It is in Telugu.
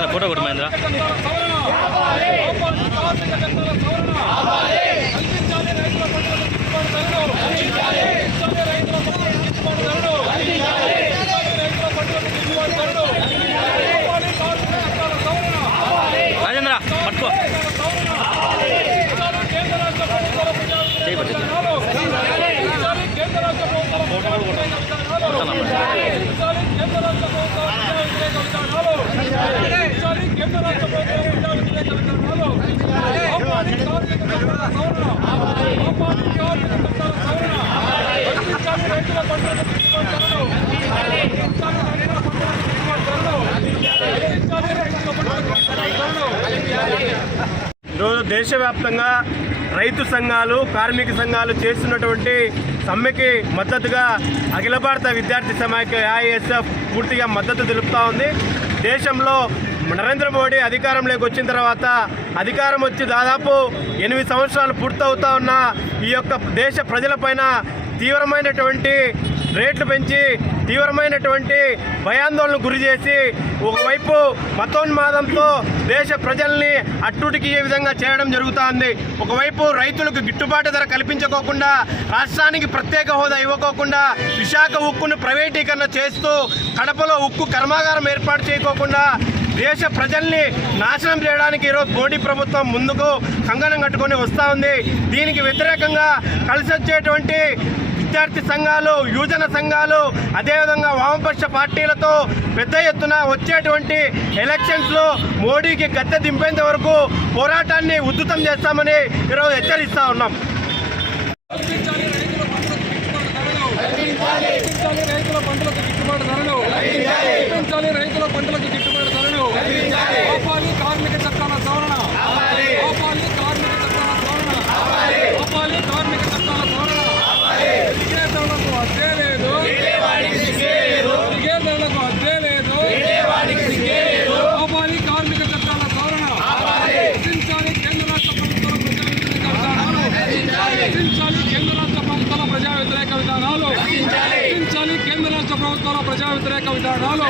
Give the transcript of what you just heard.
మహేంద్ర ఫోటో కొట్టు మహేంద్ర. రాజేంద్ర పట్టుకో చేయబట్టి ఈరోజు దేశవ్యాప్తంగా రైతు సంఘాలు కార్మిక సంఘాలు చేస్తున్నటువంటి సమ్మెకి మద్దతుగా అఖిల భారత విద్యార్థి సమాఖ్య ఏఐఎస్ఎఫ్ పూర్తిగా మద్దతు తెలుపుతూ ఉంది. దేశంలో నరేంద్ర మోడీ అధికారంలోకి వచ్చిన తర్వాత అధికారం వచ్చి దాదాపు 8 సంవత్సరాలు పూర్తవుతా ఉన్న ఈ యొక్క దేశ ప్రజలపైన తీవ్రమైనటువంటి రేట్లు పెంచి తీవ్రమైనటువంటి భయాందోళనకు గురి చేసి ఒకవైపు మతోన్మాదంతో దేశ ప్రజల్ని అట్టుడికియే విధంగా చేయడం జరుగుతోంది. ఒకవైపు రైతులకు గిట్టుబాటు ధర కల్పించుకోకుండా రాష్ట్రానికి ప్రత్యేక హోదా ఇవ్వకోకుండా విశాఖ ఉక్కును ప్రైవేటీకరణ చేస్తూ కడపలో ఉక్కు కర్మాగారం ఏర్పాటు చేయకోకుండా దేశ ప్రజల్ని నాశనం చేయడానికి ఈరోజు మోడీ ప్రభుత్వం ముందుకు కంగనం కట్టుకొని వస్తూ ఉంది. దీనికి వ్యతిరేకంగా కలిసి వచ్చేటువంటి విద్యార్థి సంఘాలు, యువజన సంఘాలు, అదేవిధంగా వామపక్ష పార్టీలతో పెద్ద ఎత్తున వచ్చేటువంటి ఎలక్షన్స్లో మోడీకి గద్దె దింపేంత వరకు పోరాటాన్ని ఉధృతం చేస్తామని ఈరోజు హెచ్చరిస్తా ఉన్నాం. రైతుల పంటలకు గిట్టుబాటు ధరలు రైతుల పంటలకు గిట్టుబాటు ధరలు ఆపాలి కార్మిక చట్టాల సవరణ ఆపాలి కార్మిక చట్టాల సవరణ ఆపాలి కార్మిక చట్టాల సవరణ విజేతలకు అద్దే లేదు విజేతలకు అద్దే లేదు ఆపాలి కార్మిక చట్టాల సవరణ రచించాలి కేంద్ర రాష్ట్ర ప్రజా వ్యతిరేక విధానాలు రచించాలి కేంద్ర రాష్ట్ర ప్రభుత్వాల ప్రజా వ్యతిరేక విధానాలు